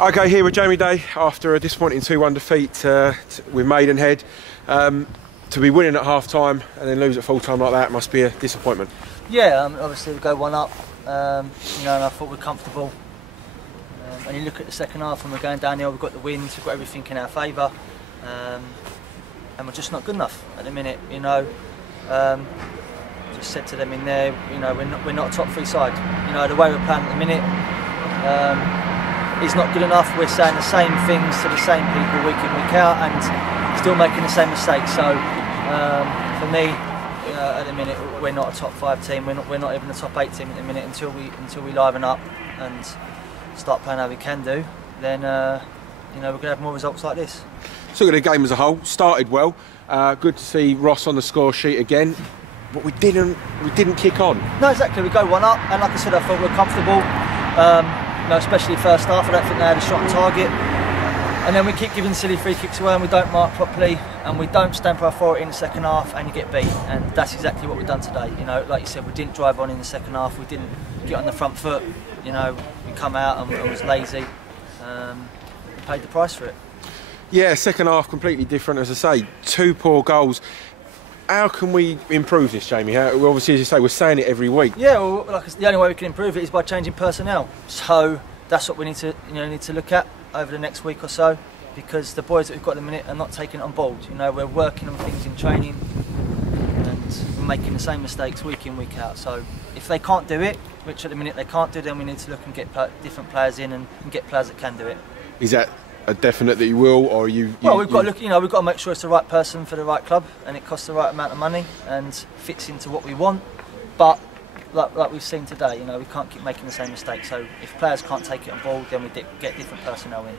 Okay, here with Jamie Day after a disappointing 2-1 defeat with Maidenhead. To be winning at half-time and then lose at full-time like that must be a disappointment. Yeah, obviously we go 1 up, and I thought we're comfortable. And you look at the second half and we're going downhill, we've got the wins, we've got everything in our favour, and we're just not good enough at the minute, Just said to them in there, we're not a top 3 side. The way we're playing at the minute is not good enough. We're saying the same things to the same people week in, week out, and still making the same mistakes. So for me, at the minute, we're not a top 5 team. We're not even a top 8 team at the minute until we liven up and start playing how we can do. Then we're going to have more results like this. So look at the game as a whole. Started well. Good to see Ross on the score sheet again. But we didn't kick on. No, exactly. We go 1 up, and like I said, I thought we were comfortable. Especially first half, I don't think they had a shot on target. And then we keep giving silly free kicks away, and we don't mark properly, and we don't stand for our authority in the second half, and you get beat. And that's exactly what we've done today. Like you said, we didn't drive on in the second half. We didn't get on the front foot. We come out and was lazy. We paid the price for it. Yeah, second half completely different, as I say. 2 poor goals. How can we improve this, Jamie? Obviously, as you say, we're saying it every week. Yeah, well, the only way we can improve it is by changing personnel. So that's what we need to look at over the next week or so, because the boys that we've got at the minute are not taking it on board. We're working on things in training and we're making the same mistakes week in, week out. So if they can't do it, which at the minute they can't do, then we need to look and get different players in and get players that can do it. Is that a definite that you will, or Well, we've got to look. We've got to make sure it's the right person for the right club, and it costs the right amount of money and fits into what we want. But like we've seen today, we can't keep making the same mistakes. So if players can't take it on board, then we get different personnel in.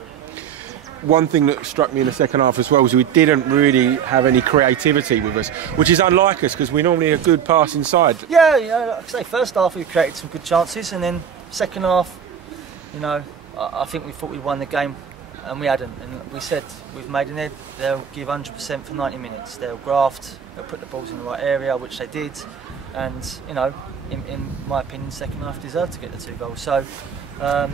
One thing that struck me in the second half as well was we didn't really have any creativity with us, which is unlike us because we're normally a good passing side. Yeah, like I say, first half we created some good chances, and then second half, I think we thought we won the game. And we hadn't, and we said with Maidenhead they'll give 100% for 90 minutes. They'll graft, they'll put the balls in the right area, which they did, and in my opinion, second half deserved to get the 2 goals. So, like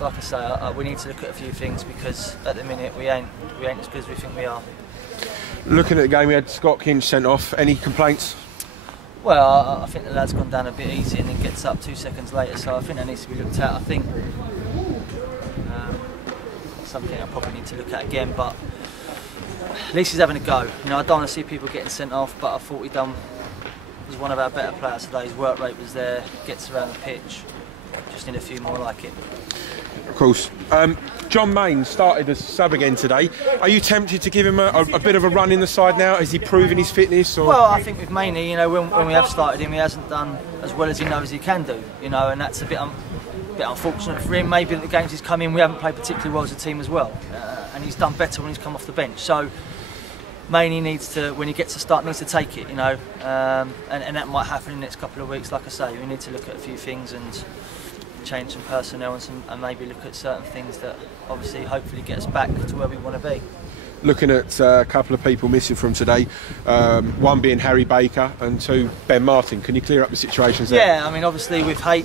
I say, we need to look at a few things because at the minute we ain't as good as we think we are. Looking at the game, we had Scott Kinch sent off. Any complaints? Well, I think the lad's gone down a bit easy and then gets up 2 seconds later. So I think that needs to be looked at. I think. Something I probably need to look at again, but at least he's having a go. I don't want to see people getting sent off, but I thought he was one of our better players today. His work rate was there, gets around the pitch. Just need a few more like it. Of course. John Main started as sub again today. Are you tempted to give him a bit of a run in the side now? Has he proven his fitness? Or? Well, I think with Mainey, when we have started him, he hasn't done as well as he knows he can do. And that's a bit unfortunate for him. Maybe the games he's come in, we haven't played particularly well as a team as well, and he's done better when he's come off the bench. So Mainey needs to, when he gets a start, needs to take it, and that might happen in the next couple of weeks. Like I say, we need to look at a few things and change some personnel and maybe look at certain things that obviously hopefully get us back to where we want to be. Looking at a couple of people missing from today, one being Harry Baker and 2 Ben Martin. Can you clear up the situations there? Yeah, I mean obviously with H,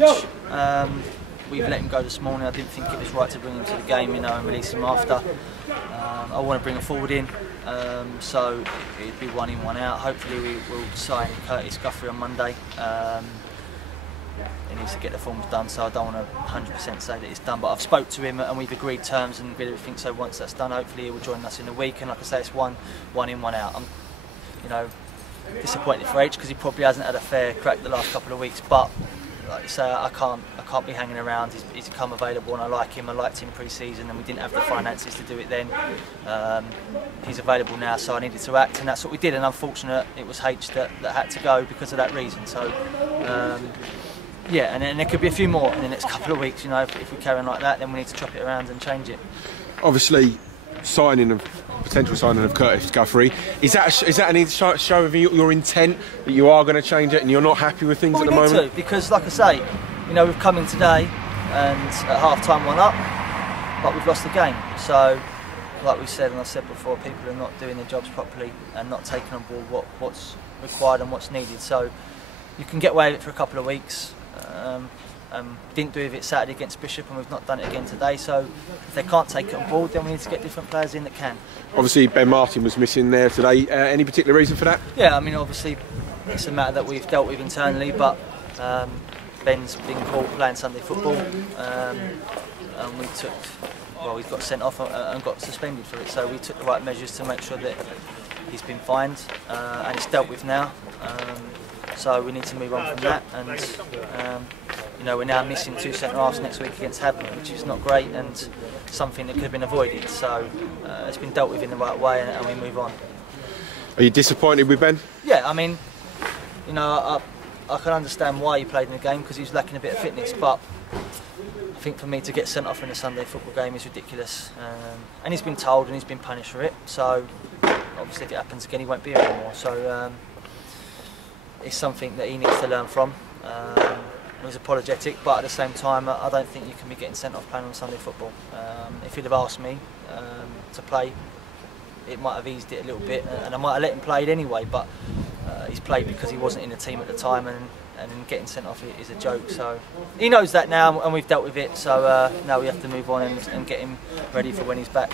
we've let him go this morning. I didn't think it was right to bring him to the game, and release him after. I want to bring a forward in, so it'd be 1 in, 1 out. Hopefully we will sign Curtis Guthrie on Monday. He needs to get the forms done, so I don't want to 100% say that it's done, but I've spoke to him and we've agreed terms and agreed everything, so once that's done, hopefully he will join us in a week, and like I say, it's 1 in, 1 out. I'm disappointed for H because he probably hasn't had a fair crack the last couple of weeks, but like I say, I can't be hanging around. He's become available and I like him. I liked him pre-season and we didn't have the finances to do it then. He's available now, so I needed to act, and that's what we did, and unfortunate it was H that had to go because of that reason. So yeah, and then there could be a few more in the next couple of weeks. If we carry on like that, then we need to chop it around and change it. Obviously, potential signing of Curtis Guthrie, is that any show of your intent that you are going to change it and you're not happy with things at the moment? We need to, because like I say, we've come in today and at half-time 1 up, but we've lost the game. So, like we said and I said before, people are not doing their jobs properly and not taking on board what's required and what's needed. So, you can get away with it for a couple of weeks. Didn't do it Saturday against Bishop, and we've not done it again today. So if they can't take it on board, then we need to get different players in that can. Obviously, Ben Martin was missing there today. Any particular reason for that? Yeah, I mean, obviously it's a matter that we've dealt with internally, but Ben's been caught playing Sunday football, and we took. Well, he got sent off and got suspended for it. So we took the right measures to make sure that he's been fined and it's dealt with now. So we need to move on from that, and you know, we're now missing 2 centre halves next week against Havant, which is not great and something that could have been avoided. So it's been dealt with in the right way, and we move on. Are you disappointed with Ben? Yeah, I mean, you know, I can understand why he played in the game because he was lacking a bit of fitness, but I think for me to get sent off in a Sunday football game is ridiculous. And he's been told and he's been punished for it. So obviously, if it happens again, he won't be here anymore. So it's something that he needs to learn from. He's apologetic, but at the same time, I don't think you can be getting sent off playing on Sunday football. If he'd have asked me to play, it might have eased it a little bit, and I might have let him play it anyway. But he's played because he wasn't in the team at the time, and getting sent off is a joke. So he knows that now, and we've dealt with it. So now we have to move on and get him ready for when he's back.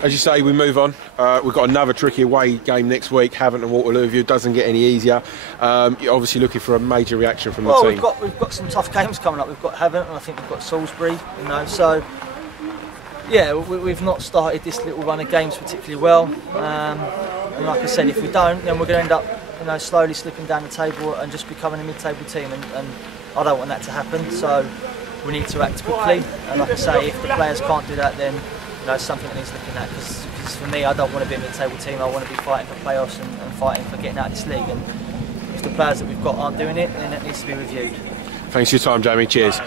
As you say, we move on. We've got another tricky away game next week, Havant and Waterloo. It doesn't get any easier. You're obviously looking for a major reaction from the team. We've got some tough games coming up. We've got Havant, and I think we've got Salisbury. You know, so yeah, we've not started this little run of games particularly well. And like I said, if we don't, then we're going to end up, you know, slowly slipping down the table and just becoming a mid-table team. And I don't want that to happen. So we need to act quickly. And like I say, if the players can't do that, then you know, it's something that needs looking at, because for me, I don't want to be a mid-table team. I want to be fighting for playoffs and fighting for getting out of this league. And if the players that we've got aren't doing it, then it needs to be reviewed. Thanks for your time, Jamie. Cheers.